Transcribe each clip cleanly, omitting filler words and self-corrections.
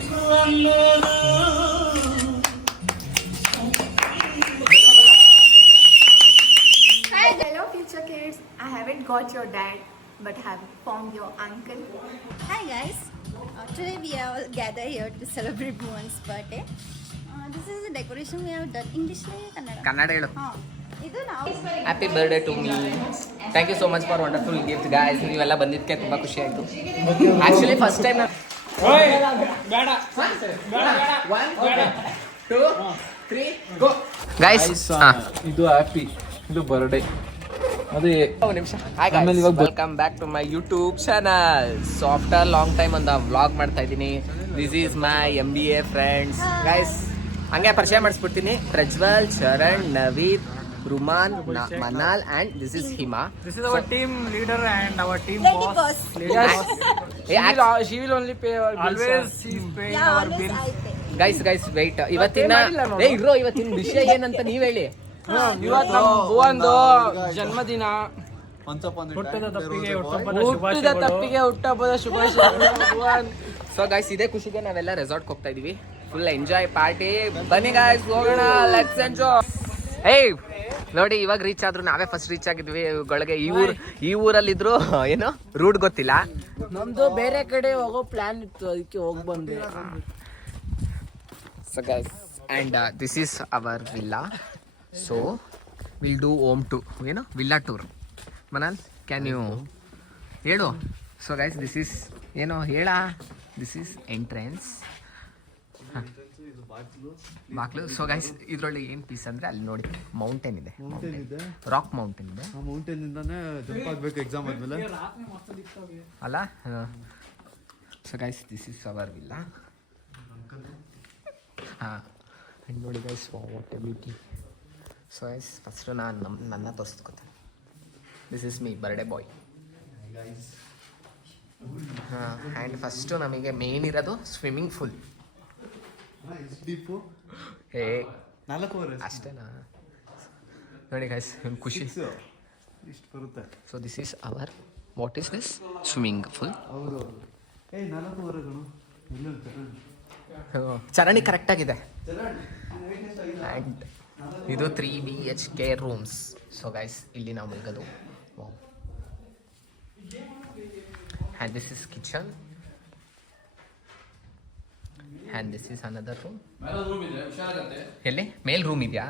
Hello future kids, I haven't got your dad but have found your uncle. Hi guys, today we are all gathered here to celebrate Bhuvan's birthday. This is the decoration we have done. English Kannada ಹೇಳು. ಇದು ನಾವು happy birthday to me. Thank you so much for wonderful gift guys. ನೀವೆಲ್ಲ ಬಂದಿದ್ದಕ್ಕೆ ತುಂಬ ಖುಷಿ ಆಯಿತು. Actually first time guys ಇದು happy, ಇದು ಬರ್ಡೇ. ಅದೇ ನಿಮಿಷ. Hi guys, welcome back to my YouTube channel. So after long time ಒಂದು ವ್ಲಾಗ್ ಮಾಡ್ತಾ ಇದ್ದೀನಿ. This is my MBA friends guys. ಹಂಗೆ ಪರಿಚಯ ಮಾಡಿಸ್ಬಿಡ್ತೀನಿ. Prajwal, Charan, Naveed, Ruman, Manal and this is Hima. This is our team leader and our team lady boss. boss. She will only pay our bills. Always she is paying our bills. Guys wait. ಇವತ್ತಿನ ಇವತ್ತಿನ ವಿಷಯ ಏನಂತ ನೀವ್ ಹೇಳಿ. ಇವತ್ತು ನಮ್ಮ ಭುವಂದು ಜನ್ಮದಿನ. ಹುಟ್ಟದ ತಪ್ಪಿಗೆ ಹುಟ್ಟಹಬ್ಬದ ಶುಭಾಶಯಗಳು. ಸೊ ಗೈಸ್, ಇದೇ ಖುಷಿಗೆ ನಾವೆಲ್ಲ ರೆಸಾರ್ಟ್ ಹೋಗ್ತಾ ಇದೀವಿ. Full enjoy party. ಬನ್ನಿ ಗೈಸ್, ಹೋಗೋಣ. Let's enjoy. ಏಯ್ ನೋಡಿ, ಇವಾಗ ರೀಚ್ ಆದ್ರು. ನಾವೇ ಫಸ್ಟ್ ರೀಚ್ ಆಗಿದ್ವಿ ಗಳಿಗೆ. ಈ ಊರಲ್ಲಿದ್ರು ಏನು ರೂಟ್ ಗೊತ್ತಿಲ್ಲ. ನಮ್ದು ಬೇರೆ ಕಡೆ ಹೋಗೋ ಪ್ಲಾನ್ ಇತ್ತು, ಅದಕ್ಕೆ ಹೋಗಿ ಬಂದೆ. So guys, and this is our villa. So will do home to ಏನು villa tour. Manal, can you ಹೇಳು? ಸೊ ಗೈಸ್, ದಿಸ್ ಈಸ್ ಏನೋ ಹೇಳ. ದಿಸ್ ಈಸ್ ಎಂಟ್ರೆನ್ಸ್, ಬಾಕ್ಲು. ಸೊ ಗೈಸ್, ಇದ್ರೊಳಗೆ ಏನು ಪೀಸ್ ಅಂದರೆ ಅಲ್ಲಿ ನೋಡಿ ಮೌಂಟೇನ್ ಇದೆ, ರಾಕ್ ಮೌಂಟೇನ್ ಇದೆ. ಮೌಂಟೇನ್ ಇಂದಾನೆ ಜಂಪ್ ಆಗಬೇಕು ಎಕ್ಸಾಮ್ ಆದ್ಮೇಲೆ ಅಲ್ಲ. So guys, this is our villa. ಹಾಂ, ನೋಡಿ guys, what a beauty. So guys, first ನಾನು ನನ್ನ ತೋರಿಸ್ಕೊತೇನೆ. This is me birthday boy. ಹಾಂ, ಆ್ಯಂಡ್ ಫಸ್ಟು ನಮಗೆ ಮೇನ್ ಇರೋದು ಸ್ವಿಮ್ಮಿಂಗ್ ಫೂಲ್. ಏ ಅಷ್ಟೇನಾ? ನೋಡಿ ಗೈಸ್, ಒಂದು ಖುಷಿ ಇಷ್ಟು ಬರುತ್ತೆ. So this is our what is this swimming pool. ಚರಣಿ ಕರೆಕ್ಟಾಗಿದೆ. ಆ್ಯಂಡ್ ಇದು 3 BHK ರೂಮ್ಸ್. ಸೊ ಗೈಸ್, ಇಲ್ಲಿ ನಾವು ಮುಗಿದು. And this is kitchen. And this is another room. ಎಲ್ಲಿ ಮೇಲ್ ರೂಮ್ ಇದೆಯಾ?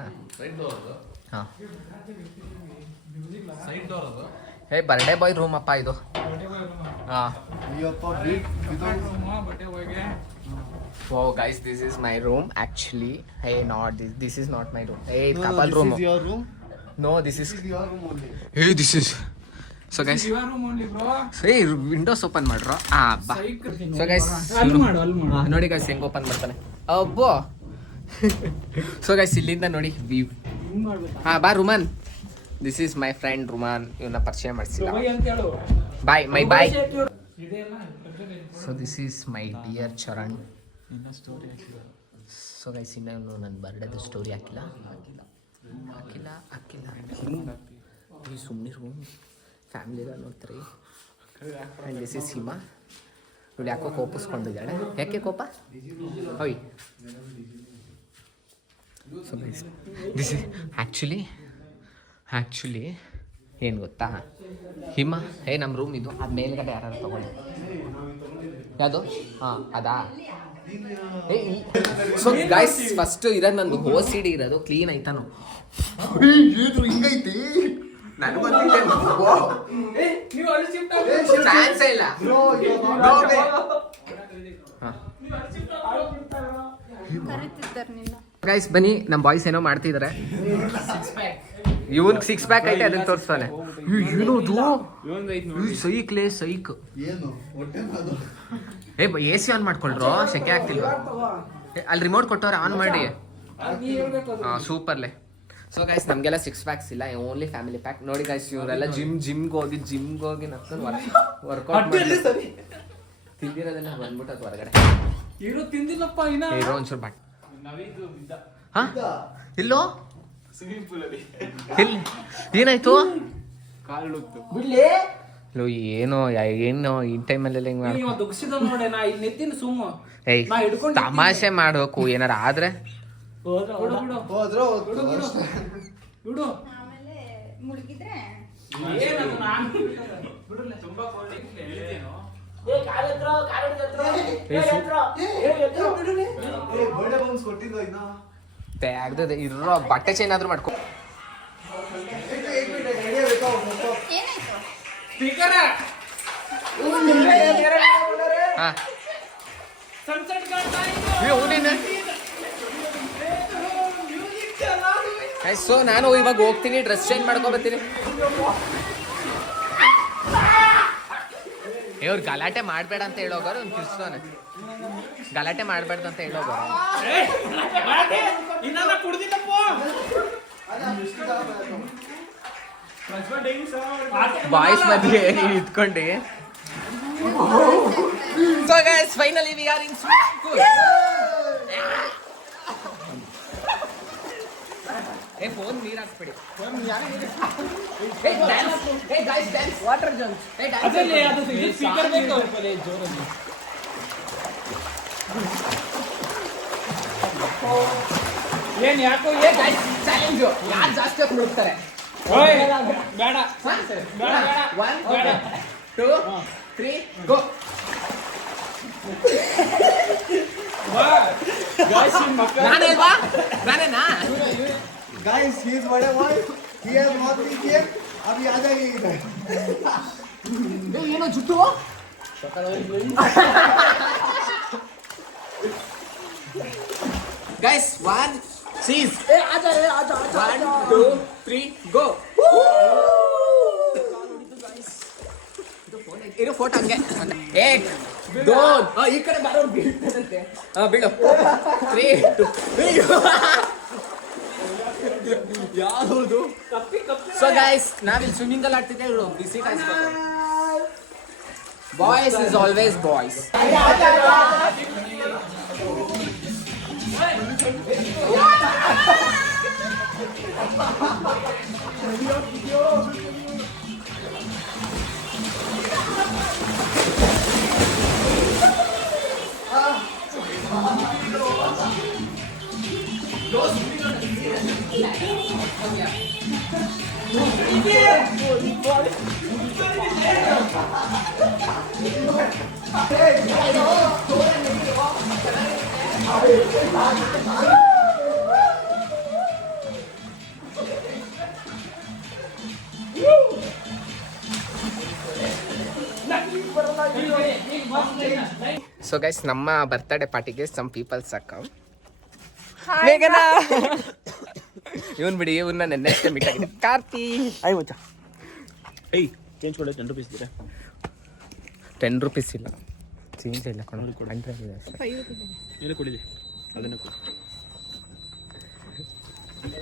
ಹಾಂ, ಏ ಬರ್ಡೇ ಬಾಯ್ ರೂಮ್ ಅಪ್ಪ ಇದು. ಹಾಂ. ಓ guys, this is my room actually. Hey not this is not my room. A couple room. No, this is hey this is. So guys, ಏ ವಿಂಡೋಸ್ ಓಪನ್ ಮಾಡ್ರ. ಬಾ. ಸೊ ಗೈಸ್, ನೋಡಿ guys ಹೆಂಗ್ open ಮಾಡ್ತಾನೆ. ಅಬ್ಬೋ. ಸೊ ಗೈಸ್, ಇಲ್ಲಿಂದ ನೋಡಿ ವ್ಯೂ. ಬಾ Ruman. This is my friend Ruman. ಇವನ್ನ ಪರಿಚಯ ಮಾಡಿಸಿಲ್ಲ. Boy my boy. So this is my dear Charan. So guys, ಇನ್ನೂ ನನ್ನ ಬರ್ಡೇದು ಸ್ಟೋರಿ ಹಾಕಿಲ್ಲ. ಈ ಸುಮ್ಮನೆ ರೂಮ್ ಫ್ಯಾಮಿಲಿ ಎಲ್ಲ ನೋಡ್ತಾರೆ. And this is Hima. ನೋಡಿ, ಯಾಕೋ ಕೋಪಿಸ್ಕೊಂಡಿದ್ದಾಳೆ. ಯಾಕೆ ಕೋಪ? ಹೋಯ್. ಸೊ ದಿಸ್ ಇಸ್ ಆ್ಯಕ್ಚುಲಿ ಏನು ಗೊತ್ತಾ ಹಿಮಾ? ನಮ್ಮ ರೂಮ್ ಇದು. ಅದು ಮೇಲ್ಗಡೆ ಯಾರು ತೊಗೊಳ್ಳಿ. ಯಾವುದು? ಹಾಂ, ಅದಾ? ಸೊ ಗೈಸ್, ಫಸ್ಟ್ ಇರೋದು ನಂದು OCD ಇರೋದು. ಕ್ಲೀನ್ ಆಯ್ತಾನು ಹಿಂಗೈತಿ. ಚಾನ್ಸೇ ಇಲ್ಲ. ಗೈಸ್ ಬನ್ನಿ, ನಮ್ಮ ಬಾಯ್ಸ್ ಏನೋ ಮಾಡ್ತಿದ್ದಾರೆ. ಇವನ್ 6 ಪ್ಯಾಕ್ ಐತೆ, ಅದನ್ನ ತೋರಿಸ್ತಾನೆ. ಏನದು? ಸೈಕ್. ಏ AC ಆನ್ ಮಾಡ್ಕೊಳ್ರು, ಶೆಕೆ ಆಗ್ತಿಲ್ವಾ? ಅಲ್ಲಿ ರಿಮೋಟ್ ಕೊಟ್ಟವ್ರೆ, ಆನ್ ಮಾಡಿ. ಸೂಪರ್ಲೆ. ಸೊ ಗೈಸ್, ನಮಗೆಲ್ಲ 6 ಪ್ಯಾಕ್ಸ್ ಇಲ್ಲ, ಓನ್ಲಿ ಫ್ಯಾಮಿಲಿ ಪ್ಯಾಕ್. ನೋಡಿ ಗೈಸ್, ಇವರೆಲ್ಲ ಜಿಮ್ಗೆ ಹೋಗಿ ನಕ್ಕೊಂಡು ವರ್ಕೌಟ್ ತಿಂದಿರೋದೆಲ್ಲ ಬಂದ್ಬಿಟ್ಟು ಅದು ಹೊರಗಡೆ ಒಂಚೂರು ಬಾಟ್. ಹಾಂ, ಇಲ್ಲೋ ಇಲ್ಲಿ ಏನಾಯ್ತು? ಕಾಲು ಬಿಡ್ಲಿ. ಲೋ ಏನು ಈ ಟೈಮಲ್ಲೆಲ್ಲ ಹಿಂಗೆ ಮಾಡಿ ಇವ ದುಗ್ಸಿದ ನೋಡೆ ನಾ ಇಲ್ಲಿ ನಿಂತಿನ ಸುಮ್ಮ ಏಯ್ ನಾ ಹಿಡ್ಕೊಂಡು ತಮಾಷೆ ಮಾಡ್ಬೇಕು ಏನಾರ ಆದ್ರೆ ಬಿಡು ಬಿಡು ಹೋದ್ರು ಬಿಡು ಬಿಡು ಬಿಡು ಆಮೇಲೆ ಮುಳುಗಿದ್ರೆ ಏನದು ನಾನು ಬಿಡಲ್ಲ ತುಂಬಾ ಕೋಲ್ಡ್ ಇಳಿತೇನೋ ಏ ಕಾಲ ಹತ್ರ ಬರ್ಡೇ ಬಾಂಬ್ಸ್ ಕೊಟ್ಟಿದ್ದು ಇನ್ನ ತೆಗ್ದದೆ ಇರೋ ಬಟ್ಟೆ ಚೇನ್ ಆದ್ರೂ ಮಾಡ್ಕೊ ಏನಾಯ್ತು ಸ್ಪೀಕರ್ ಹಾ ಸನ್ಸೆಟ್ ಕಾಣ್ತಾ ಸೊ ನಾನು ಇವಾಗ ಹೋಗ್ತೀನಿ ಡ್ರೆಸ್ ಚೇಂಜ್ ಮಾಡ್ಕೊಬರ್ತೀನಿ ಇವ್ರು ಗಲಾಟೆ ಮಾಡಬೇಡ ಅಂತ ಹೇಳೋಗಾರ ಒಂದು ಕಿರ್ಸ್ತಾನೆ ಗಲಾಟೆ ಮಾಡಬೇಡ ಅಂತ ಹೇಳೋಗಾರ ಇನ್ನ ಕುಡ್ದಿಲ್ಲಪ್ಪ ಬಾಯ್ಸ್ ಮಧ್ಯೆ ನೀವು ಇದ್ಕೊಂಡು so guys finally we are in school ಏ ಫೋನ್ ನೀರು ಹಾಕ್ಬಿಡಿ ವಾಟರ್ ಜಂಪ್ ಅದರಲ್ಲಿ ಅದು ಸ್ಪೀಕರ್ ಬೇಕು ಜೋರಲ್ಲಿ ಏನ್ ಯಾಕೋ ಏನ್ ಚಾಲೆಂಜ್ ಯಾರು ಜಾಸ್ತಿ ಹೊತ್ತು ನೋಡ್ತಾರೆ ಓಯ್ ಬೇಡ ಬೇಡ 1 2 3 ಗೋ ಬಾ ಗಾಯ್ಸ್ ಮಕ್ಕಳು ನಾನೇಲ್ವಾ ನಾನೇನಾ गाइस ही इज बड़े boy he has not been here अभी आ जाएंगे इधर ಏನೋ ಜುಟ್ಟು ಗೈಸ್ 1 ಸೀಸ್ ಏ ಆಜಾ 1 2 3 ಗೋ ಇರೋ ಫೋಟೋ ಹಂಗೆ ಏಕ್ ದೋನ್ ಈ ಕಡೆ ಬರೋರು ಬೀಳ್ತಾರಂತೆ ಬೀಳು 3 2 ಯಾವುದು ಸೊ ಗೈಸ್ ನಾವಿಲ್ಲಿ ಸ್ವಿಮ್ಮಿಂಗ್ ಅಲ್ಲಿ ಆಡ್ತಿದ್ದೆ ಇವರು ಬಿಸಿ ಕಾಯಿಸ್ಬೇಕು boys is always boys so guys ನಮ್ಮ ಬರ್ತ್ಡೇ ಪಾರ್ಟಿಗೆ ಸಮ್ ಪೀಪಲ್ಸ್ ಕಮ್ ಮೇಘನಾ ಇವನ್ ಬಿಡಿ ಇವನ್ನ ನೆನ್ನೆ ಮೀಟ್ ಆಗಿದೆ ಕಾರ್ತಿ ಆಯ್ ಮಚ್ಚ ಏಯ್ ಚೇಂಜ್ ಕೊಡು 10 ರೂಪೀಸ್ ಇದ್ರೆ 10 ರೂಪೀಸ್ ಇಲ್ಲ ಚೇಂಜ್ ಇಲ್ಲ ಕೊಡು 100 ಇದೆ ಅಷ್ಟೇ ಏನು ಕೊಡಿದೆ ಅದನ್ನ ಕೊಡು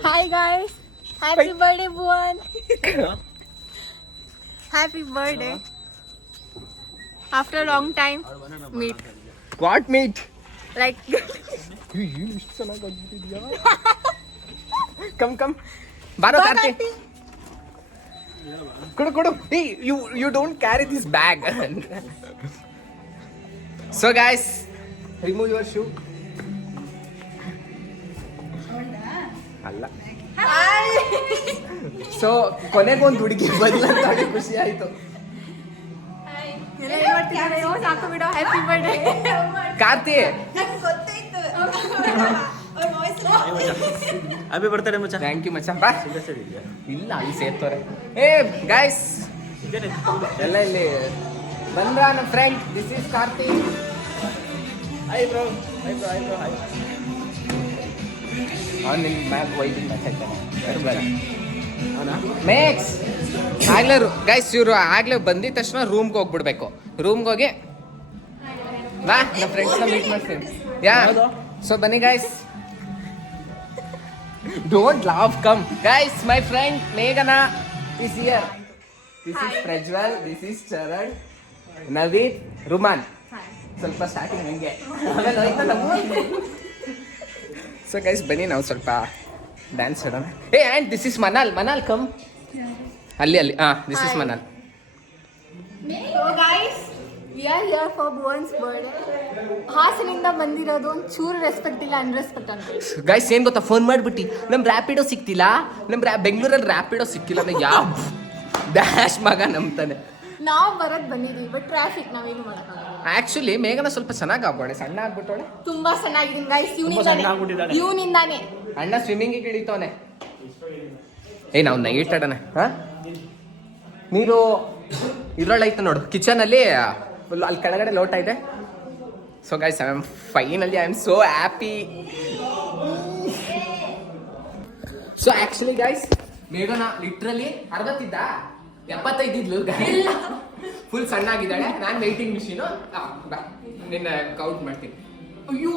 Hi guys, happy birthday Bhuvan. Happy birthday. After a long time, meet. What meet Like ಏನು ಇಷ್ಟು ಚೆನ್ನಾಗಿ ಆಗ್ಬಿಟ್ಟಿದ್ಯಾ ಕಮ್ ಬಾರೋ ಕಾರ್ತಿ ಕೊಡು you don't carry this bag so guys remove your shoe ಅಲ್ಲ ಸೊ ಕೊನೆಗೊಂದು ಹುಡುಗಿ ಬದಲಾಗಿ ಖುಷಿ ಆಯ್ತು ಸಾಕು ಬಿಡೋ ಹ್ಯಾಪಿ ಬರ್ಡೇ ಕಾರ್ತಿ ನಂಗೆ ಗೊತ್ತಾಯ್ತು ಅವ್ರ ವಾಯ್ಸ್ ಹ್ಯಾಪಿ ಬರ್ತಾರೆ ಮಚ್ಚ ಥ್ಯಾಂಕ್ ಯು ಮಚ್ಚ ಬಾ ಇಲ್ಲ ಅಲ್ಲಿ ಸೇರ್ತವ್ರೆ ಏ ಗೈಸ್ ಎಲ್ಲ ಇಲ್ಲಿ ಬಂದ್ರ ನನ್ನ friend this is Karti hi bro hi ಅವ್ನು ನಿನ್ನ ಮ್ಯಾಪ್ ಒಯ್ದಿದ್ದು ಮಾತಾಡ್ತಾನೆ ಮೇಕ್ಸ್ ಆಗ್ಲೇ ಗೈಸ್ ಇವರು ಆಗ್ಲೇ ಬಂದಿದ ತಕ್ಷಣ ರೂಮ್ಗೆ ಹೋಗ್ಬಿಡ್ಬೇಕು ರೂಮ್ಗೆ ಹೋಗಿ ಬಾ ನಮ್ಮ ಫ್ರೆಂಡ್ಸ್ನ ಮೀಟ್ ಮಾಡ್ತೀನಿ ಯಾ ಸೊ ಬನ್ನಿ guys don't laugh come guys my friend ಮೇಘನಾ is here this is Prajwal this is Charan Naveen Ruman ಸ್ವಲ್ಪ ಸ್ಟಾರ್ಟಿಂಗ್ ಹಿಂಗೆ ಆಮೇಲೆ ಹೋಯ್ತು ಸೊ ಗೈಸ್ ಬನ್ನಿ ನಾವು ಸ್ವಲ್ಪ ಡ್ಯಾನ್ಸ್ ಆಡೋಣ ಏ and this is Manal come ಅಲ್ಲಿ this is Manal So guys, we are here for Bhuvan's birthday. ಹಾಸನಿಂದ ಬಂದಿರೋದು ಒಂದು ಚೂರು ರೆಸ್ಪೆಕ್ಟ್ ಇಲ್ಲ, ಅನ್ರೆಸ್ಪೆಕ್ಟ್ ಅಂತ. ಗೈಸ್ ಏನ್ ಗೊತ್ತಾ, ಫೋನ್ ಮಾಡ್ಬಿಟ್ಟು ನಮ್ ರ್ಯಾಪಿಡೋ ಸಿಕ್ತಿಲ್ಲ, ಬೆಂಗಳೂರಲ್ಲಿ ರ್ಯಾಪಿಡೋ ಸಿಕ್ಕಿಲ್ಲ ಅಂದ್ರೆ ಯಾವ ಡ್ಯಾಶ್ ಮಗ ನಂಬ್ತಾನೆ. ನಾವು ಬರೋದ್ ಬಂದಿದೀವಿ, ಬಟ್ ಟ್ರಾಫಿಕ್ ನಾವೇನು ಮಾಡೋಕ್ಕಾಗಲ್ಲ. ಆಕ್ಚುಲಿ ಮೇಘನ ಸ್ವಲ್ಪ ಚೆನ್ನಾಗಿ ಆಗ್ಬೋಳೆ, ಸಣ್ಣ ಆಗ್ಬಿಟ್ಟವಳೆ. ತುಂಬಾ ಚೆನ್ನಾಗಿದ್ದೀನಿ ಗೈಸ್, ಇವನಿಂದಾನೆ. ಅಣ್ಣ ಸ್ವಿಮ್ಮಿಂಗಿಗೆ ಇಳಿತವನೆ. ನಾವು ನೈಟ್ ಆಡೋಣ. ನೀರು ಇದ್ರೊಳೈತೆ ನೋಡು, ಕಿಚನ್ ಅಲ್ಲಿ ಅಲ್ಲಿ ಕೆಳಗಡೆ ಲೋಟ ಇದೆ. So guys I am finally I am so happy. So actually guys ಮೇಘನ ಲಿಟ್ರಲಿ 60 ಇದ್ದ 75 ಇದ್ಲು, ಫುಲ್ ಸಣ್ಣ ಆಗಿದ್ದಾಳೆ. ನಾನು ವೆಯ್ಟಿಂಗ್ ಮಿಷಿನು ನಿನ್ನ ಕೌಂಟ್ ಮಾಡ್ತೀನಿ. ಅಯ್ಯೋ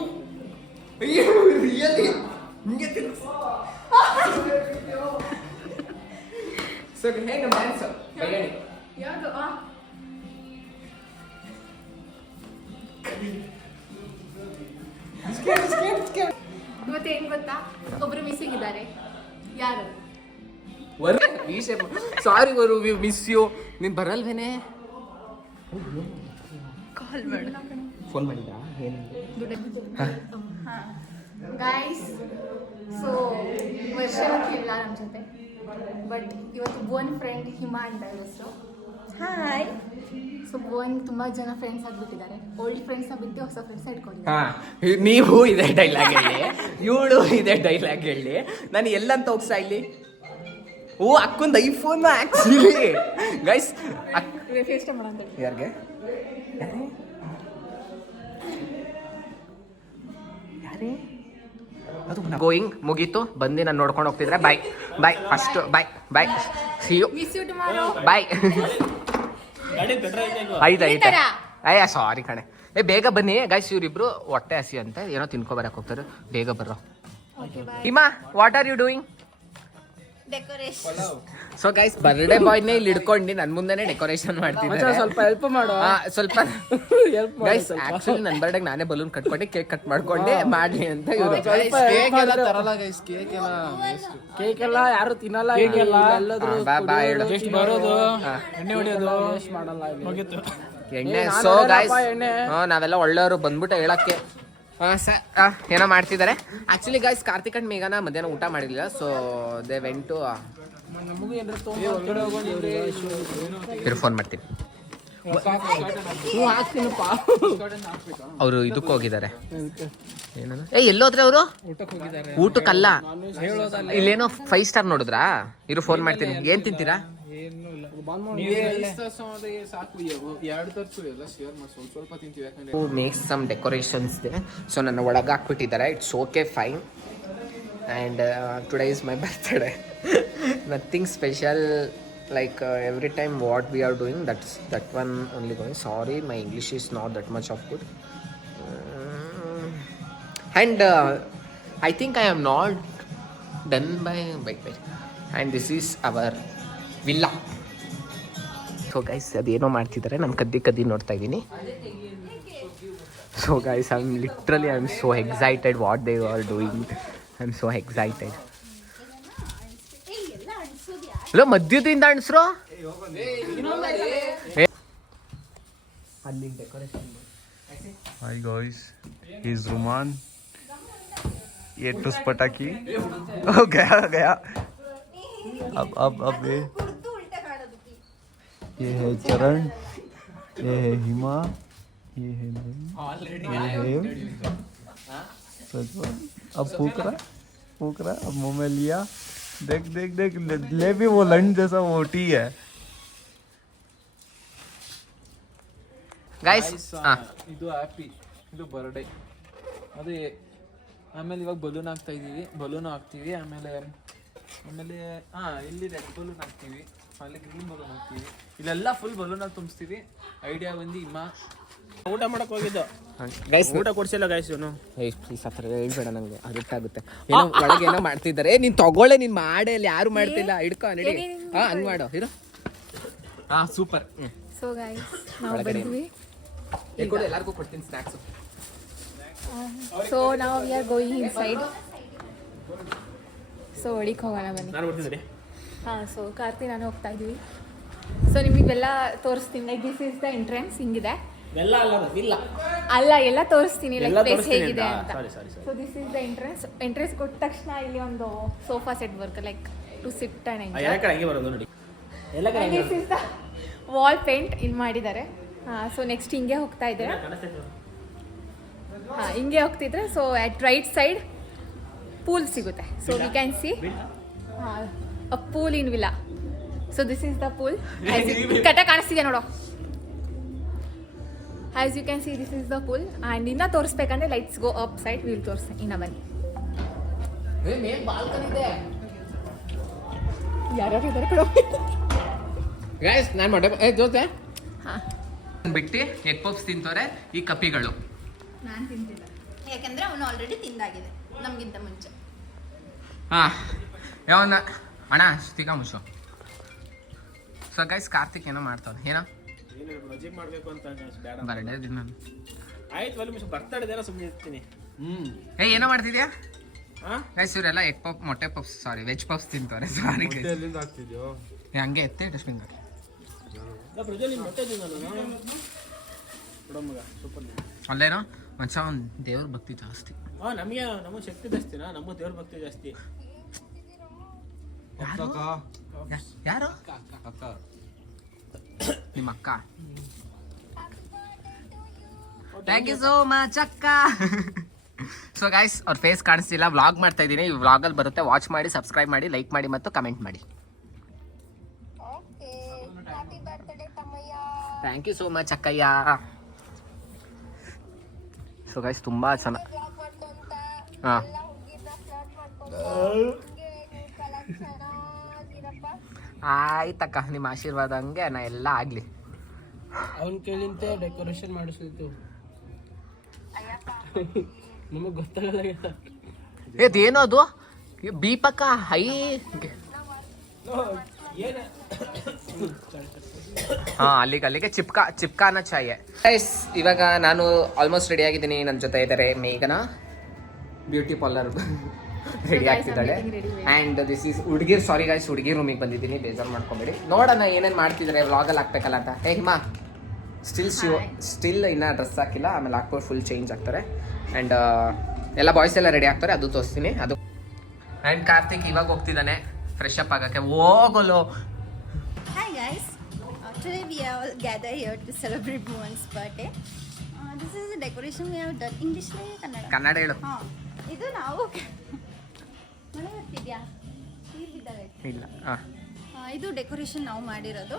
ಅಯ್ಯೋ ರಿಯಲಿ ಹಿಂಗೆ ತಿರ್ಗಿಸ್. ಸೊ ಹೇಗೆ ಡ್ಯಾನ್ಸ್ ಹೇಳಿ. ಇವತ್ತೇನ್ ಗೊತ್ತಾ, ಒಬ್ರು ಮಿಸ್ಸಿಂಗ್ ಇದ್ದಾರೆ. ಯಾರು? ಸಾರಿ ವರು, ವಿ ಮಿಸ್ ಯು. ನೀನ್ ಬರಲ್ವೇನೆ? ಕಾಲ್ ಮಾಡು. ಫೋನ್ ಮಾಡಿದ್ದ ಗೈಸ್, ಸೊ ವರ್ಷಕ್ಕೆ ಇಲ್ಲ ನಮ್ಮ ಜೊತೆ, ಬಟ್ ಇವತ್ತು ಭುವನ್ ಫ್ರೆಂಡ್ ಹಿಮಾ ಅಂತ ಹೆಸರು. ಹಾಯ್. ಸೊ ಭುವನ್ ತುಂಬಾ ಜನ ಫ್ರೆಂಡ್ಸ್ ಆಗ್ಬಿಟ್ಟಿದ್ದಾರೆ. ಓಲ್ಡ್ ಫ್ರೆಂಡ್ಸ್ನ ಬಿಟ್ಟು ಹೊಸ ಫ್ರೆಂಡ್ಸ್ ಇಟ್ಕೊಂಡಿದ್ದಾರೆ. ನೀವು ಇದೇ ಡೈಲಾಗ್ ಹೇಳಿ, ಇವಳು ಇದೇ ಡೈಲಾಗ್ ಹೇಳಿ. ನಾನು ಎಲ್ಲಂತ ಹೋಗ್ಸಾ ಇಲ್ಲಿ? ಓ ಅಕ್ಕೊಂದು iPhone actually guys. FaceTime ಮಾಡೋಣ ಯಾರಿಗೆ? ಗೋಯಿಂಗ್ ಮುಗೀತು, ಬಂದು ನಾನು ನೋಡ್ಕೊಂಡು ಹೋಗ್ತಿದ್ರೆ bye bye. First bye bye, see you, miss you tomorrow, bye. ಗಾಡಿ ಪೆಟ್ರೋಲ್ ಐತೆ ಆಯ್ತು ಆಯ್ತು. ಅಯ್ಯ ಸಾರಿ ಕಣೆ. ಬೇಗ ಬನ್ನಿ ಗೈಸ್, ಇವರಿಬ್ರು ಹೊಟ್ಟೆ ಹಸಿ ಅಂತ ಏನೋ ತಿನ್ಕೊ ಬರಕ್ ಹೋಗ್ತಾರೆ. ಬೇಗ ಬರ್ರೋ. Hima, what are you doing? Decoration. So guys birthday ಬಾಯ್ನೇ ಇಲ್ಲಿ ಹಿಡ್ಕೊಂಡು ನನ್ನ ಮುಂದೆನೆ ಡೆಕೋರೇಷನ್ ಮಾಡ್ತಿದ್ದಾರೆ. ಸ್ವಲ್ಪ ಹೆಲ್ಪ್ ಮಾಡು. ಸ್ವಲ್ಪ ಗೈಸ್ ಆಕ್ಚುಲಿ ನನ್ನ ಬರ್ಡೇಗೆ ನಾನೇ ಬಲೂನ್ ಕಟ್ಕೊಂಡು ಕೇಕ್ ಕಟ್ ಮಾಡ್ಕೊಂಡೆ ಮಾಡ್ಲಿ ಅಂತ ಇವರು. ಕೇಕ್ ಎಲ್ಲ ಯಾರು ತಿನ್ನಲ್ಲ, ಎಲ್ಲಾದ್ರೂ ಬಾ ಹೇಳು. ಎಷ್ಟು ಬರೋದು ಎಣ್ಣೆ ಹೊಡೆಯೋದು ವೇಸ್ಟ್ ಮಾಡಲ್ಲ, ಮುಗೀತು ಎಣ್ಣೆ. ಸೊ ಗೈಸ್ ನಾವೆಲ್ಲ ಒಳ್ಳೆಯವರು ಬಂದ್ಬಿಟ್ಟು ಹೇಳಕ್ಕೆ ಏನೋ ಮಾಡ್ತಿದ್ದಾರೆ. ಆಕ್ಚುಲಿ ಗೈಸ್ ಕಾರ್ತಿಕ್ ಅಂಡ್ ಮೇಘನ ಮಧ್ಯಾಹ್ನ ಊಟ ಮಾಡಿರಲಿಲ್ಲ, so they went to. Phone ಮಾಡ್ತೀನಿ. ಅವರು ಇದಕ್ಕೆ ಹೋಗಿದ್ದಾರೆ. ಏನದು ಎಲ್ಲೋದ್ರೆ ಅವರು? ಊಟಕ್ಕಲ್ಲ, ಇಲ್ಲೇನೋ 5 ಸ್ಟಾರ್ ನೋಡಿದ್ರಾ? ಇರು ಫೋನ್ ಮಾಡ್ತೀನಿ. ಏನ್ ತಿಂತೀರಾ? ಮೇಕ್ ಸಮ್ ಡೆಕೋರೇಷನ್ಸ್ ಇದೆ. ಸೊ ನನ್ನ ಒಳಗೆ ಹಾಕ್ಬಿಟ್ಟಿದ್ದಾರೆ. It's okay fine. And today is my birthday. Nothing special, like every time what we are doing, that one only going. Sorry, my English is not that much of good. And I think I am not done by wait. And this is our villa. So guys ಅದೇನೋ ಮಾಡ್ತಿದ್ದಾರೆ, ನಾನು ಕದ್ದಿ ನೋಡ್ತಾ ಇದ್ದೀನಿ. So guys I am so excited what they are doing. I am so excited. ಇಲ್ಲ ಮಧ್ಯದಿಂದ ಅನ್ಸ್ರು ಅಲ್ಲಿ decoration. Hi guys, he's Ruman. ये टुस पटाखी. Oh गया. अब ये है चरण, ये है हिमा, ये है अब फूक रहा. अब मुंह में लिया. देख ले भी वो लंड जैसा मोटी है. ಗೈಸ್ ಇದು ಹ್ಯಾಪಿ, ಇದು ಬರ್ಡೇ. ಅದೇ ಆಮೇಲೆ ಇವಾಗ ಬಲೂನ್ ಹಾಕ್ತೀವಿ. ಆಮೇಲೆ ಇಲ್ಲಿ ರೆಡ್ ಬಲೂನ್ ಹಾಕ್ತೀವಿ, ಅಲ್ಲಿ ಗ್ರೀನ್ ಬಲೂನ್ ಹಾಕ್ತೀವಿ. ಇಲ್ಲೆಲ್ಲ ಫುಲ್ ಬಲೂನ್ ಆಗಿ ತುಂಬಿಸ್ತೀವಿ. ಐಡಿಯಾ ಬಂದು ಊಟ ಮಾಡಕ್ ಹೋಗಿದ್ದು ಗೈಸ್. ಊಟ ಕೊಡ್ಸಿಲ್ಲ ಗೈಸ್ ಇವನು. ಪ್ಲೀಸ್ ಆ ಥರ ಹೇಳ್ಬೇಡ, ನಂಗೆ ಅರಿಟ್ ಆಗುತ್ತೆ. ಏನೋ ಒಳಗೆ ಏನೋ ಮಾಡ್ತಿದ್ದಾರೆ. ನೀನು ತಗೊಳ್ಳೆ, ನೀನು ಮಾಡೇ ಅಲ್ಲಿ ಯಾರು ಮಾಡ್ತಿಲ್ಲ. ಹಿಡ್ಕೊ ನಡಿ. ಹಂಗೆ ಮಾಡೋ ಇರು. ಸೂಪರ್. ಸೊ ಗೈಸ್ ನಾವು ಬಂದ್ವಿ, ಎಲ್ಲರಿಗೂ ಕೊಡ್ತೀನಿ ಸ್ನ್ಯಾಕ್ಸು. ಸೊ ನಾವು we are going inside. So ಒಳಗೆ ಹೋಗೋಣ ಬನ್ನಿ. ನಾನು ಬರ್ತೀನಿ. ಹಾಂ, ಸೊ ಕಾರ್ತಿ ನಾನು ಹೋಗ್ತಾ ಇದ್ದೀವಿ. ಸೊ ನಿಮಗೆಲ್ಲ ತೋರಿಸ್ತೀನಿ. Like this is the entrance, ಹಿಂಗಿದೆ. ಎಲ್ಲ ಅಲ್ಲ ಇಲ್ಲ ಅಲ್ಲ, ಎಲ್ಲ ತೋರಿಸ್ತೀನಿ ಲೈಕ್ ಎಲ್ಲ ಪ್ಲೇಸ್ ತೋರಿಸ್ತೀನಿ ಹೇಗಿದೆ ಅಂತ. ಅಂತ. Sorry. So this is the entrance ಕೊಟ್ಟ ತಕ್ಷಣ ಇಲ್ಲಿ ಒಂದು sofa set work like to sit and ಎಲ್ಲ ಎಂಜಾಯ್. ಕಡೆ ಹಂಗೆ ಬರೋದು ನೋಡಿ, ಎಲ್ಲ ಕಡೆ ಹಂಗೆ this is the wall paint ಇಲ್ಲಿ ಮಾಡಿದ್ದಾರೆ. ಸೊ ನೆಕ್ಸ್ಟ್ ಹಿಂಗೆ ಹೋಗ್ತಾ ಇದ್ದಾರೆ. ಹಿಂಗೆ ಹೋಗ್ತಿದ್ರೆ so at right side pool ಸಿಗುತ್ತೆ. So we can see a pool in villa. So this is the pool. ಕಟ ಕಾಣಿಸ್ತಿದೆ ನೋಡೋ. As you can see this is the pool. And ಇನ್ನ ತೋರಿಸ್ಬೇಕಂದ್ರೆ lights go up side will ತೋರಿಸ್ತೀನಿ. ಇನ್ನ ಬನ್ನಿ, balcony ಇದೆ ಯಾರ್ಯಾರು ಇದ್ದಾರೆ ಕೊಡೋ. ಗೈಸ್. ನಾನು ಮೊಟ್ಟೆ ಜೊತೆ ಹಾಂ, ಬಿಟ್ಟು ಎಗ್ ಪಪ್ಸ್ ತಿಂತವ್ರೆ ಈ ಕಪಿಗಳು. ನಾನು ತಿಂತಿಲ್ಲ ಯಾಕಂದ್ರೆ ಅವನು ಆಲ್ರೆಡಿ ತಿಂದಾಗಿದೆ ನಮಗಿಂತ ಮುಂಚೆ. ಹಾಂ, ಯಾವನ್ನ ಅಣ್ಣ ಸ್ಟಿಕಾ ಮುಷು. ಸೊ ಗೈಸ್, ಕಾರ್ತಿಕ್ ಏನೋ ಮಾಡ್ತಾನೆ. ಏನೋ ಪ್ರೊಜೆಕ್ಟ್ ಮಾಡಬೇಕು ಅಂತ ಬೇಡ ಬರ್ಡೇ ದಿನ. ಆಯ್ತು ಒಳ್ಳೆ ಮಿಸ್ ಬರ್ತಾಡೆ ದಿನ ಸುಮ್ಮನೆ ಇರ್ತೀನಿ. ಏನೋ ಮಾಡ್ತಿದ್ಯಾ ಹಾಂ ಗೈಸ್? ಇವರೆಲ್ಲ ಎಗ್ ಪಪ್, ಮೊಟ್ಟೆ ಪಪ್ಸ್, ಸಾರಿ ವೆಜ್ ಪಪ್ಸ್ ತಿಂತವ್ರೆ. ಸಾರಿ ಎಲ್ಲಿಂದ ಆಗ್ತಿದ್ಯೋ ಹಂಗೆ ಎತ್ತೆ ಡಸ್ಟ್ಬಿನ್. ಪ್ರಜ್ವಲ್ ನಿಮ್ಮ ಹೊಟ್ಟೆ ನಾನು ಮಗ ಸೂಪರ್. ಅಲ್ಲೇನೋ ಮನುಷ್ಯ ಒಂದು ದೇವ್ರ ಭಕ್ತಿ ಜಾಸ್ತಿ. ಹಾಂ ನಮಗೆ ಶಕ್ತಿ ಜಾಸ್ತಿನಾ, ನಮಗೆ ದೇವ್ರ ಭಕ್ತಿ ಜಾಸ್ತಿ. ಯಾರು? ನಿಮ್ಮ ಅಕ್ಕ. ಥ್ಯಾಂಕ್ ಯು ಸೋ ಮಚ್ ಅಕ್ಕ. ಸೊ ಗೈಸ್, ಅವ್ರ ಫೇಸ್ ಕಾಣಿಸ್ತಿಲ್ಲ, ವ್ಲಾಗ್ ಮಾಡ್ತಾ ಇದ್ದೀನಿ. ಈ ವ್ಲಾಗಲ್ಲಿ ಬರುತ್ತೆ, ವಾಚ್ ಮಾಡಿ, ಸಬ್ಸ್ಕ್ರೈಬ್ ಮಾಡಿ, ಲೈಕ್ ಮಾಡಿ ಮತ್ತು ಕಮೆಂಟ್ ಮಾಡಿ. ಥ್ಯಾಂಕ್ ಯು ಸೋ ಮಚ್ ಅಕ್ಕಯ್ಯ. ಸೊ ಗೈಸ್, ತುಂಬ ಚೆನ್ನಾಗಿ. ಹಾಂ, ಆಯ್ತಕ್ಕ, ನಿಮ್ಮ ಆಶೀರ್ವಾದ ಹಂಗೆ ನಾ ಎಲ್ಲ ಆಗಲಿ. ಅವನ ಕೇಳಿಂತೆ ಡೆಕೋರೇಷನ್ ಮಾಡಿಸಿದ್ದು ನಮಗೆ ಗೊತ್ತಾಗಲ್ಲ. ಇದೇನೋ ಅದು ಬೀಪಕ್ಕ ಹೈ. ಹಾಂ, ಅಲ್ಲಿಗೆ ಚಿಪ್ಕಾನ ಚಾಯೆ. ಗೈಸ್, ಇವಾಗ ನಾನು ಆಲ್ಮೋಸ್ಟ್ ರೆಡಿ ಆಗಿದ್ದೀನಿ. ನನ್ನ ಜೊತೆ ಇದ್ದಾರೆ ಮೇಘನಾ, ಬ್ಯೂಟಿ ಪಾರ್ಲರ್ ರೆಡಿ ಆಗ್ತಿದ್ದಾಳೆ. ಆ್ಯಂಡ್ ದಿಸ್ ಈಸ್ ಹುಡುಗಿರ್. ಸಾರಿ ಗೈಸ್, ಹುಡುಗಿ ರೂಮಿಗೆ ಬಂದಿದ್ದೀನಿ, ಬೇಜಾರು ಮಾಡ್ಕೊಬೇಡಿ. ನೋಡೋಣ ಏನೇನು ಮಾಡ್ತಿದ್ದಾರೆ, ವ್ಲಾಗಲ್ಲಿ ಹಾಕ್ಬೇಕಲ್ಲ ಅಂತ. ಹಿಮಾ ಸ್ಟಿಲ್ ಇನ್ನೂ ಡ್ರೆಸ್ ಹಾಕಿಲ್ಲ, ಆಮೇಲೆ ಹಾಕ್ಬೋದು, ಫುಲ್ ಚೇಂಜ್ ಆಗ್ತಾರೆ. ಆ್ಯಂಡ್ ಎಲ್ಲ ಬಾಯ್ಸ್ ಎಲ್ಲ ರೆಡಿ ಆಗ್ತಾರೆ, ಅದು ತೋರಿಸ್ತೀನಿ. ಅದು ಆ್ಯಂಡ್ ಕಾರ್ತಿಕ್ ಇವಾಗ ಹೋಗ್ತಿದ್ದಾನೆ ಫ್ರೆಶ್ ಅಪ್ ಆಗೋಕ್ಕೆ. ಹೋಗಲು. Hi guys, today we are all gathered here to celebrate Bhuvan's birthday. This is the decoration we have done. English le Kannada? Kannada ಹೇಳು. ಇದು ನಾವು ಮನೆ ಬರ್ತಿದ್ಯಾ ಇಲ್ಲಿದ್ದಾವೆ. ಇಲ್ಲ. ಹಾಂ, ಇದು ಡೆಕೋರೇಷನ್ ನಾವು ಮಾಡಿರೋದು.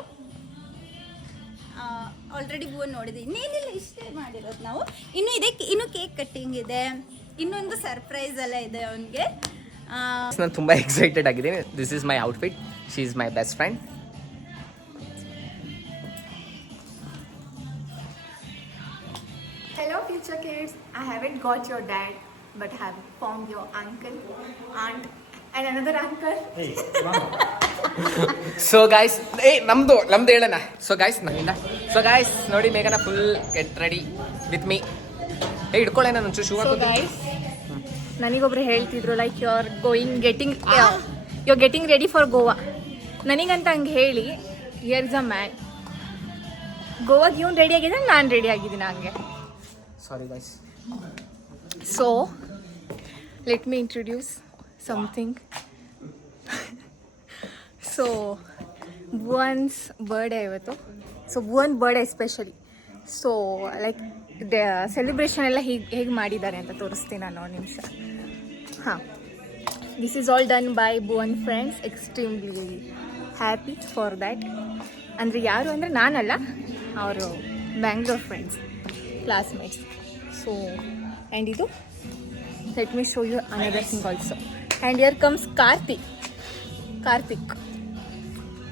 ಆಲ್ರೆಡಿ ಭುವನ್ ನೋಡಿದೆ. ಇನ್ನೇನಿಲ್ಲ, ಇಷ್ಟೇ ಮಾಡಿರೋದು ನಾವು. ಇನ್ನು ಕೇಕ್ ಕಟ್ಟಿಂಗ್ ಇದೆ, ಇನ್ನೊಂದು ಸರ್ಪ್ರೈಸ್ ಎಲ್ಲ ಇದೆ ಅವನಿಗೆ. ನಾನು ತುಂಬ ಎಕ್ಸೈಟೆಡ್ ಆಗಿದ್ದೀನಿ. This is my outfit. She is my best friend. Hello future kids, I haven't got your dad but have found your uncle, aunt and another uncle. So guys, ನಮ್ದು ಹೇಳೋಣ. ಸೊ ಗಾಯ್ಸ್, ನಮ್ಮಿಂದ. So guys, ನೋಡಿ ಮೇಘನ full get ready with me. ಹಿಡ್ಕೊಳ್ಳೆ, ನಾನು ಒಂಚೂರು shoe So ಹಾಕೋದು. guys, ನನಗೊಬ್ರು ಹೇಳ್ತಿದ್ರು like you are getting ready for Goa. ನನಗಂತ ಹಂಗೆ ಹೇಳಿ, ಹಿಯರ್ ಇಸ್ ಅ ಮ್ಯಾನ್. ಗೋವಾಗೆ ಇವ್ನು ರೆಡಿ ಆಗಿದ್ದಾನೆ, ನಾನು ರೆಡಿ ಆಗಿದ್ದೀನಿ ಹಂಗೆ. Sorry guys. So let me introduce something. So Bhuvan's birthday ಇವತ್ತು. So Bhuvan birthday especially. So like celebration ಎಲ್ಲ ಹೇಗೆ ಮಾಡಿದ್ದಾರೆ ಅಂತ ತೋರಿಸ್ತೀನಿ ನಾನು ಒಂದು ನಿಮಿಷ. ಹಾಂ, this is all done by Bhuvan friends. Extremely happy for that. ಅಂದರೆ ಯಾರು ಅಂದರೆ ನಾನಲ್ಲ, ಅವರು Bangalore friends, classmates. So and ಇದು let me show you another thing also. And here comes Karthik.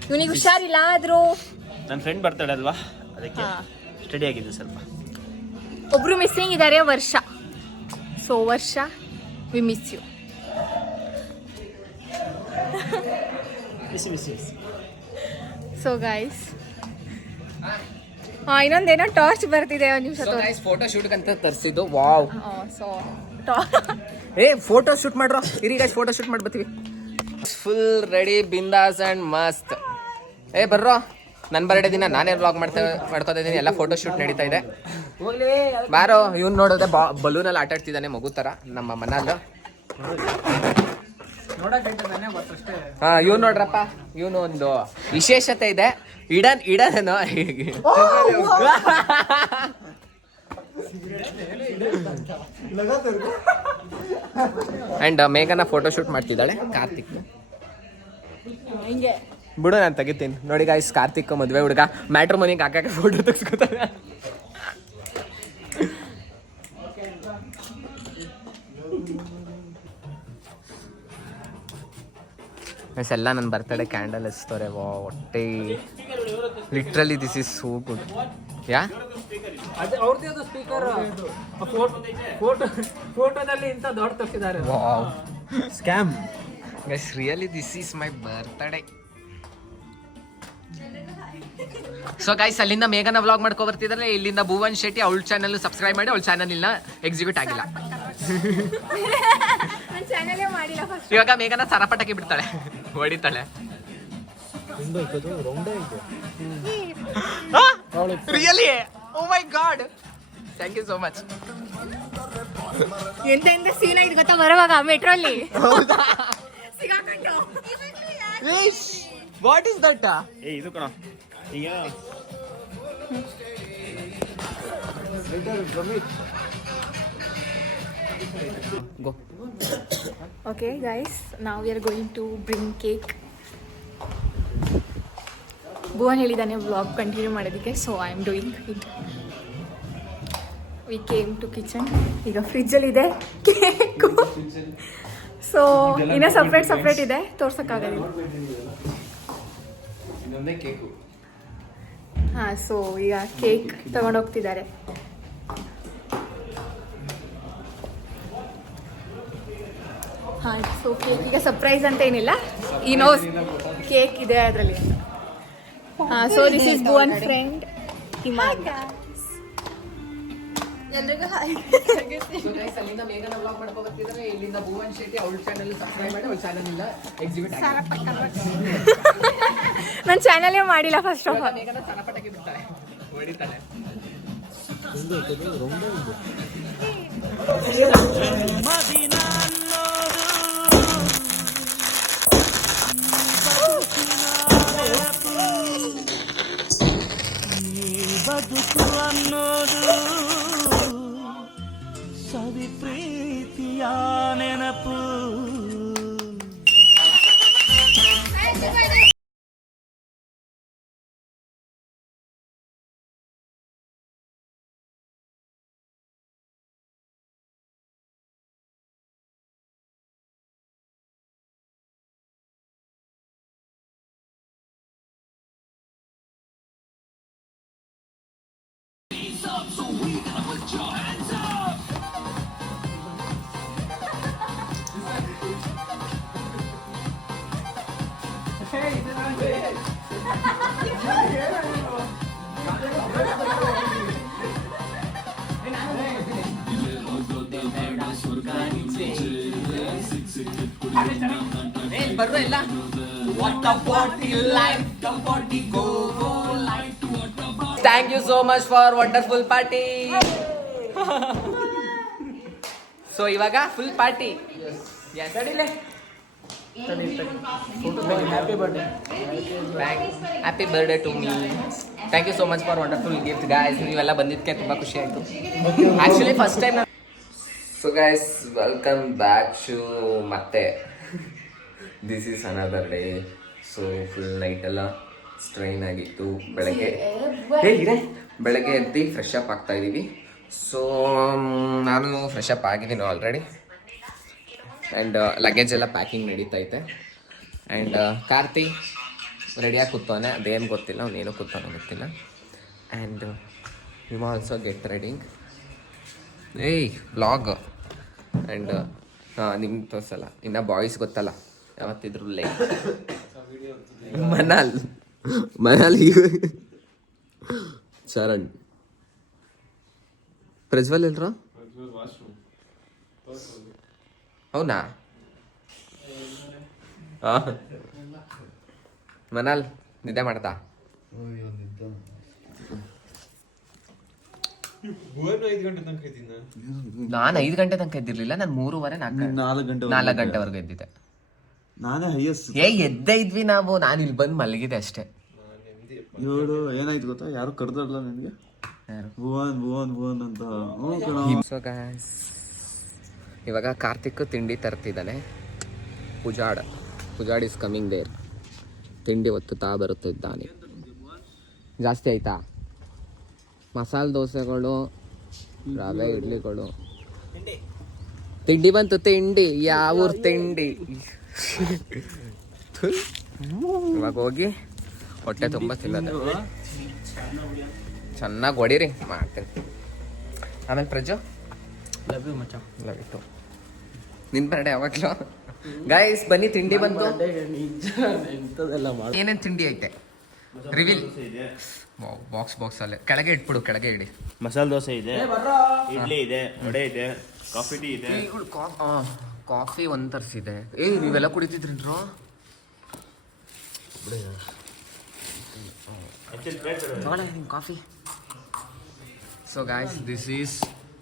ಇವನಿಗೆ ಹುಷಾರಿಲ್ಲ ಆದರೂ ನನ್ನ ಫ್ರೆಂಡ್ ಬರ್ತಾಳೆ ಅಲ್ವಾ, ಅದಕ್ಕೆ ಹಾಂ, ಸ್ಟಡಿ ಆಗಿದ್ದು ಸ್ವಲ್ಪ. ಒಬ್ರು ಮಿಸ್ಸಿಂಗ್ ಇದ್ದಾರೆ, Varsha. So Varsha, we miss you. So guys, ಇನ್ನೊಂದೇನೋ ಟಾರ್ಚ್ ಬರ್ತಿದೆ, ಒಂದು ನಿಮಿಷ. ಸೊ ಗೈಸ್, ಫೋಟೋ ಶೂಟ್ಗೆ ಅಂತ ತರಿಸಿದ್ದು. ವಾವ್. ಸೊ ಫೋಟೋ ಶೂಟ್ ಮಾಡ್ರೋ. ಇರಿ ಗೈಸ್, ಫೋಟೋ ಶೂಟ್ ಮಾಡಿ ಬರ್ತೀವಿ. ಫುಲ್ ರೆಡಿ, ಬಿಂದಾಸ್ ಆ್ಯಂಡ್ ಮಸ್ತ್. ಬರ್ರೋ. ನನ್ನ ಬರ್ಡೇ ದಿನ ನಾನೇ ವ್ಲಾಗ್ ಮಾಡ್ಕೋತಾ ಇದ್ದೀನಿ. ಎಲ್ಲ ಫೋಟೋ ಶೂಟ್ ನಡೀತಾ ಇದೆ. ಬಾರೋ ಇವ್ನು ನೋಡಿದ್ರೆ ಬಲೂನಲ್ಲಿ ಆಟ ಆಡ್ತಿದ್ದಾನೆ ಮಗು ಥರ ನಮ್ಮ ಮನಾಲ್. ಹಾ ಇವ್ನು ನೋಡ್ರಪ್ಪ, ಇವನು ಒಂದು ವಿಶೇಷತೆ ಇದೆ. ಇಡನೇನೋ ಅಂಡ್ ಮೇಘನ ಫೋಟೋ ಶೂಟ್ ಮಾಡ್ತಿದ್ದಾಳೆ. ಕಾರ್ತಿಕ್ ಬಿಡು ನಾನು ತೆಗಿತೀನಿ ನೋಡಿ ಗಾಯ್ಸ್. ಕಾರ್ತಿಕ್ ಮದುವೆ ಹುಡುಗ ಮ್ಯಾಟ್ರಿಮೋನಿಗೆ ಹಾಕಕ್ಕೆ ಫೋಟೋ ತೆಗ್ಸ್ಕೊತಾನೆ. ಎಲ್ಲ ನನ್ನ ಬರ್ತಡೇ ಕ್ಯಾಂಡಲ್ ಹಚ್ತವ್ರೆ. ವಾ ಹೊಟ್ಟೆ literally this is so good. Yeah ಅವ್ರದ್ದು ಸ್ಪೀಕರ್ ಫೋಟೋದಲ್ಲಿ ಇಂಥ ದೊಡ್ಡ ತಪ್ಪಿದ್ದಾರೆ. Wow scam guys, really this is my birthday. So guys, ಅಲ್ಲಿಂದ ಮೇಘನ ವ್ಲಾಗ್ ಮಾಡ್ಕೊ ಬರ್ತಿದ್ರೆ, ಇಲ್ಲಿಂದ ಭುವನ್ ಶೆಟ್ಟಿ ಅವಳ ಚಾನಲ್ ಸಬ್ಸ್ಕ್ರೈಬ್ ಮಾಡಿ. ಅವಳ ಚಾನಲ್ ಇಲ್ಲ ಎಕ್ಸಿಕ್ಯೂಟ್ ಆಗಿಲ್ಲ. ಇವಾಗ ಮೇಘನ ಸರಪಟಕ್ಕೆ ಬಿಡ್ತಾಳೆ, ಹೊಡಿತಾಳೆ. Really oh my god, thank you so much. ಎಂತ ಸೀನ್ ಐದು ಗೊತ್ತಾ ಬರುವಾಗ ಮೆಟ್ರೋಲ್ಲಿ. What is that? ಏ ಇದು ಕಣ ಈಗ ಗೋ. Okay guys, now we are going to bring cake. Bhuvan ಹೇಳಿದ್ದಾನೆ ವ್ಲಾಗ್ ಕಂಟಿನ್ಯೂ ಮಾಡೋದಕ್ಕೆ, so I am doing it. We came to kitchen. ಈಗ ಫ್ರಿಜ್ಜಲ್ಲಿದೆ ಕೇಕು. ಸೊ ಇನ್ನೂ ಸಪ್ರೇಟ್ ಇದೆ, ತೋರ್ಸೋಕ್ಕಾಗಲ್ಲ. ಹಾಂ, ಸೊ ಈಗ ಕೇಕ್ ತಗೊಂಡೋಗ್ತಿದ್ದಾರೆ. ಹಾಂ, ಸೊ ಕೇಕ್ ಈಗ ಸರ್ಪ್ರೈಸ್ ಅಂತ ಏನಿಲ್ಲ, ಈ ನೋಸ್ ಕೇಕ್ ಇದೆ ಅದರಲ್ಲಿ. ಹಾಂ, so this is Bhuvan friend Himan. ಎಲ್ರಿಗೂ ಹಾಯ್. ಅಲ್ಲಿಂದ ಮೇಘನ ವ್ಲಾಗ್ ಮಾಡ್ಕೊ ಬರ್ತಿದ್ರೆ, ಇಲ್ಲಿಂದ ಭುವನ್ ಶೆಟ್ಟಿ ಅವಳ ಚಾನಲ್ ಸಬ್ಸ್ಕ್ರೈಬ್ ಮಾಡಿ. ಅವಳ ಚಾನಲ್ ಇಲ್ಲ ಎಕ್ಸಿಕ್ಯೂಟ್ ಆಗಿಲ್ಲ. ನನ್ನ ಚಾನಲೇ ಮಾಡಿಲ್ಲ ಫಸ್ಟ್ ಆಫ್ ಆಲ್. ಮೇಘನ ಸರಪಟಕ್ಕೆ ಬಿಡ್ತಾಳೆ, ಹೊಡಿತಾಳೆ. ಬದುಕು ಅನ್ನೋದು ಸವಿ ಪ್ರೀತಿಯ ನೆನಪು. ಬರ್ರು ಎಲ್ಲ. Thank you so much for wonderful party. So ಇವಾಗ full party. Yes. ತಡಿಲೆ. Happy birthday. Happy birthday to me. Thank you so much for wonderful gift guys. ನೀವೆಲ್ಲ ಬಂದಿದ್ದಕ್ಕೆ ತುಂಬಾ ಖುಷಿ ಆಯ್ತು. Actually first time. So guys, welcome back to ಮತ್ತೆ. This is another day. So full night ಎಲ್ಲ strain ಆಗಿತ್ತು. ಬೆಳಗ್ಗೆ ಎದ್ದು ಫ್ರೆಶ್ ಅಪ್ ಆಗ್ತಾ ಇದ್ದೀವಿ. ಸೊ ನಾನು ಫ್ರೆಶ್ ಅಪ್ ಆಗಿದ್ದೀನಿ ಆಲ್ರೆಡಿ. ಆ್ಯಂಡ್ ಲಗೇಜ್ ಎಲ್ಲ ಪ್ಯಾಕಿಂಗ್ ನಡೀತೈತೆ. ಆ್ಯಂಡ್ ಕಾರ್ತಿ ರೆಡಿಯಾಗಿ ಕೂತವನೆ, ಅದೇನು ಗೊತ್ತಿಲ್ಲ, ಅವನೇನು ಕೂತವನೋ ಗೊತ್ತಿಲ್ಲ. And you also get reading. ಏಯ್ ವ್ಲಾಗ್. ಆ್ಯಂಡ್ ನಿಮ್ಗೆ ತೋರಿಸಲ್ಲ, ಇನ್ನು ಬಾಯ್ಸ್ ಗೊತ್ತಲ್ಲ ಯಾವತ್ತಿದ್ರು ಲೈಕ್ ಮನಾಲ್ ಚರಣ್ ಪ್ರಜ್ವಲ್ ಎಲ್ರ? అవునా ಮನಾಲ್ ನಿದ್ದೆ ಮಾಡ್ತಾ? ನಾನು 5 ಗಂಟೆ ತನಕ ಎದ್ದಿರ್ಲಿಲ್ಲ, ನಾನು 3:30 4 ಗಂಟೆವರೆಗೂ ಎದ್ದಿದ್ದೆ. ನಾನೇ ಹೈಯೆಸ್ಟ್. ಎದ್ದೇ ಇದ್ವಿ ನಾವು, ನಾನು ಇಲ್ಲಿ ಬಂದು ಮಲಗಿದೆ ಅಷ್ಟೇ. ಇವಳು ಏನಾಯ್ತು ಗೊತ್ತಾ, ಯಾರು ಕರೆದ್ರಲ್ಲ ನಿನಗೆ, ಭುವನ್ ಭುವನ್ ಭುವನ್ ಅಂತ. ಸೊ ಗಾಯ್ಸ್, ಇವಾಗ ಕಾರ್ತಿಕ್ ತಿಂಡಿ ತರ್ತಿದ್ದಾನೆ. ಪುಜಾಡ್ ಇಸ್ ಕಮಿಂಗ್ ದೇರ್. ತಿಂಡಿ ಒತ್ತುತ್ತಾ ಬರುತ್ತಿದ್ದಾನೆ. ಜಾಸ್ತಿ ಆಯ್ತಾ? ಮಸಾಲೆ ದೋಸೆಗಳು, ರವೆ ಇಡ್ಲಿಗಳು, ತಿಂಡಿ ಬಂತು. ತಿಂಡಿ ಯಾವ ಊರ್ ತಿಂಡಿ? ಇವಾಗ ಹೋಗಿ ಹೊಟ್ಟೆ ತುಂಬ ತಿನ್ನೋದು. ಚೆನ್ನಾಗಿ ಹೊಡೀರಿ, ಮಾಡ್ತೀನಿ. ಆಮೇಲೆ ಪ್ರಜು ಲವ್ ಇಟ್ಟು ನಿನ್ ಬರ್ಡೆ ಯಾವಾಗಲೂ. ಗೈಸ್ ಬನ್ನಿ, ತಿಂಡಿ ಬಂತು. ಏನೇನು ತಿಂಡಿ ಐತೆ ರಿವೀಲ್. ಬಾಕ್ಸ್ ಅಲ್ಲೇ ಕೆಳಗೆ ಇಟ್ಬಿಡು, ಕೆಳಗೆ ಇಡಿ. ಮಸಾಲೆ ದೋಸೆ ಇದೆ, ಇಡ್ಲಿ ಇದೆ, ವಡೆ ಇದೆ, ಕಾಫಿ ಟೀ ಇದೆ. ಕಾಫಿ ಒಂದು ತರಿಸಿದೆ. ನೀವೆಲ್ಲ ಕುಡಿತಿದ್ರೇನ್ರು? Coffee. So guys, this is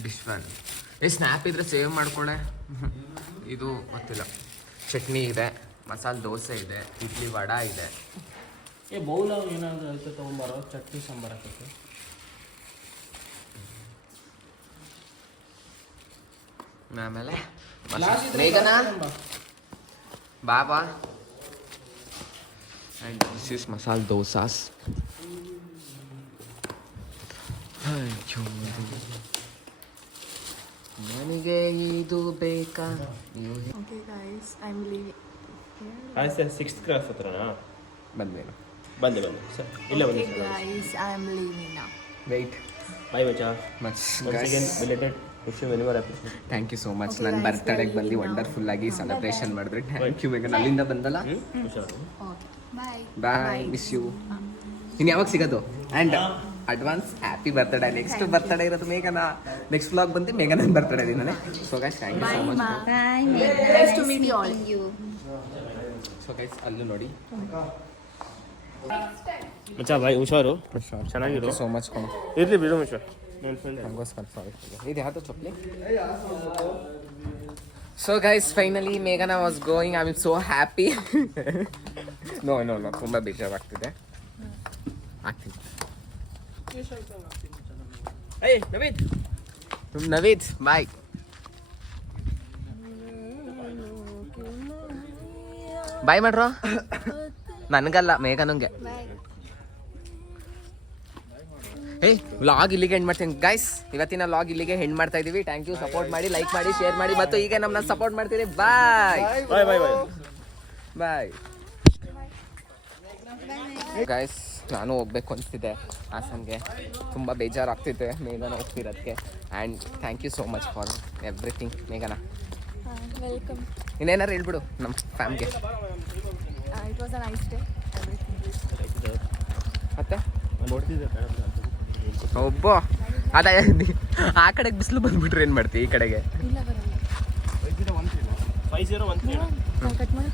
dish one. Snap ಇದ್ರೆ ಸೇವ್ ಮಾಡ್ಕೊಳ್ಳೆ. ಇದು ಗೊತ್ತಿಲ್ಲ. ಚಟ್ನಿ ಇದೆ, ಮಸಾಲೆ ದೋಸೆ ಇದೆ, ಇಡ್ಲಿ ವಡ ಇದೆ. ಬೌಲ್ ಏನಾದ್ರು ಐತೆ ತೊಗೊಂಬಾರೋ, ಚಟ್ನಿ ಸಾಂಬಾರು ಹಾಕಕ್ಕೆ. ಆಮೇಲೆ ಮೇಘನಾ ಬಾಬಾ ಆ್ಯಂಡ್ ದಿಸ್ ಇಸ್ ಮಸಾಲೆ ದೋಸಾಸ್. ನನಗೆ ಇದು ಬೇಕಾ? Okay guys, I'm leaving. Sir 6th class ಹತ್ರನಾ ಬಂದೇನು? ಬಂದೆ ಸರ್. ಇಲ್ಲ Okay guys, I'm leaving now. Wait bye ಮಚಾ. ಮಚ್ Once again, belated wish you many more happy. Thank you so much. Okay, ನನ್ನ guys, ಬರ್ತ್ಡೇಗೆ ಬಂದು bye. ವಂಡರ್ಫುಲ್ ಆಗಿ ಸೆಲೆಬ್ರೇಷನ್ ಮಾಡಿದ್ರೆ ಥ್ಯಾಂಕ್ ಯು. ಮೇಘನ್ ಅಲ್ಲಿಂದ ಬಂದಲ್ಲ. ಹುಷಾರು. Okay, bye. Bye, miss you. ಇನ್ನು ಯಾವಾಗ ಸಿಗೋದು? And advance happy birthday. Next birthday ಇರೋದು ಮೇಘನ. ನೆಕ್ಸ್ಟ್ ವ್ಲಾಗ್ ಬಂದು ಮೇಘನನ್ ಬರ್ತ್ಡೇ ದಿನನೇ. So guys, thank you so much. Bye. Nice to meet you all. You. So guys, ಅಲ್ಲೂ ನೋಡಿ. ಮಚಾ ಬಾಯ್, ಹುಷಾರು, ಚೆನ್ನಾಗಿರು. ಸೋ ಮಚ್ ಕಣ. ಇರ್ಲಿ ಬಿಡು ಮಚಾ. ನಂಗೋಸ್ಕರ ಸಾರಿ. ಇದು ಯಾವುದು ಚಪ್ಪಲಿ? ಸೊ ಗೈಸ್, ಫೈನಲಿ ಮೇಘನಾ was going. I am so happy. No ತುಂಬ ಬೇಜಾರಾಗ್ತಿದೆ. ಆಗ್ತೀನಿ. ನವೀದ್ ಬಾಯ್. ಬಾಯ್ ಮಾಡ್ರೋ. ನನಗಲ್ಲ, ಮೇಘನಂಗೆ. ವ್ಲಾಗ್ ಇಲ್ಲಿಗೆ ಎಂಡ್ ಮಾಡ್ತೀನಿ ಗೈಸ್. ಇವತ್ತಿನ ವ್ಲಾಗ್ ಇಲ್ಲಿಗೆ ಎಂಡ್ ಮಾಡ್ತಾ ಇದೀವಿ. Thank you. ಸಪೋರ್ಟ್ ಮಾಡಿ, ಲೈಕ್ ಮಾಡಿ, ಶೇರ್ ಮಾಡಿ, ಮತ್ತು ಈಗ ನಮ್ಮನ್ನ ಸಪೋರ್ಟ್ ಮಾಡ್ತೀರಿ. Bye bye bye bye bye guys. ನಾನು ಹೋಗ್ಬೇಕು ಅನಿಸ್ತಿದೆ ಹಾಸನ್ಗೆ. ತುಂಬ ಬೇಜಾರಾಗ್ತಿದೆ ಮೇಘನ ಹೋಗ್ತಿರೋದಕ್ಕೆ. And thank you so much for everything ಮೇಘನ. Welcome. ಇನ್ನೇನಾರು ಹೇಳ್ಬಿಡು ನಮ್ಮ ಫ್ಯಾಮ್ಗೆ. It was a nice day. Everything. ಮತ್ತೆ ಒಬ್ಬ ಅದ ಆ ಕಡೆಗೆ ಬಿಸಿಲು ಬಂದ್ಬಿಟ್ರೆ ಏನು ಮಾಡ್ತೀವಿ? ಈ ಕಡೆಗೆ ಇಲ್ಲ ಬರಲ್ಲ. 5013 ಕಟ್ ಮಾಡಿ.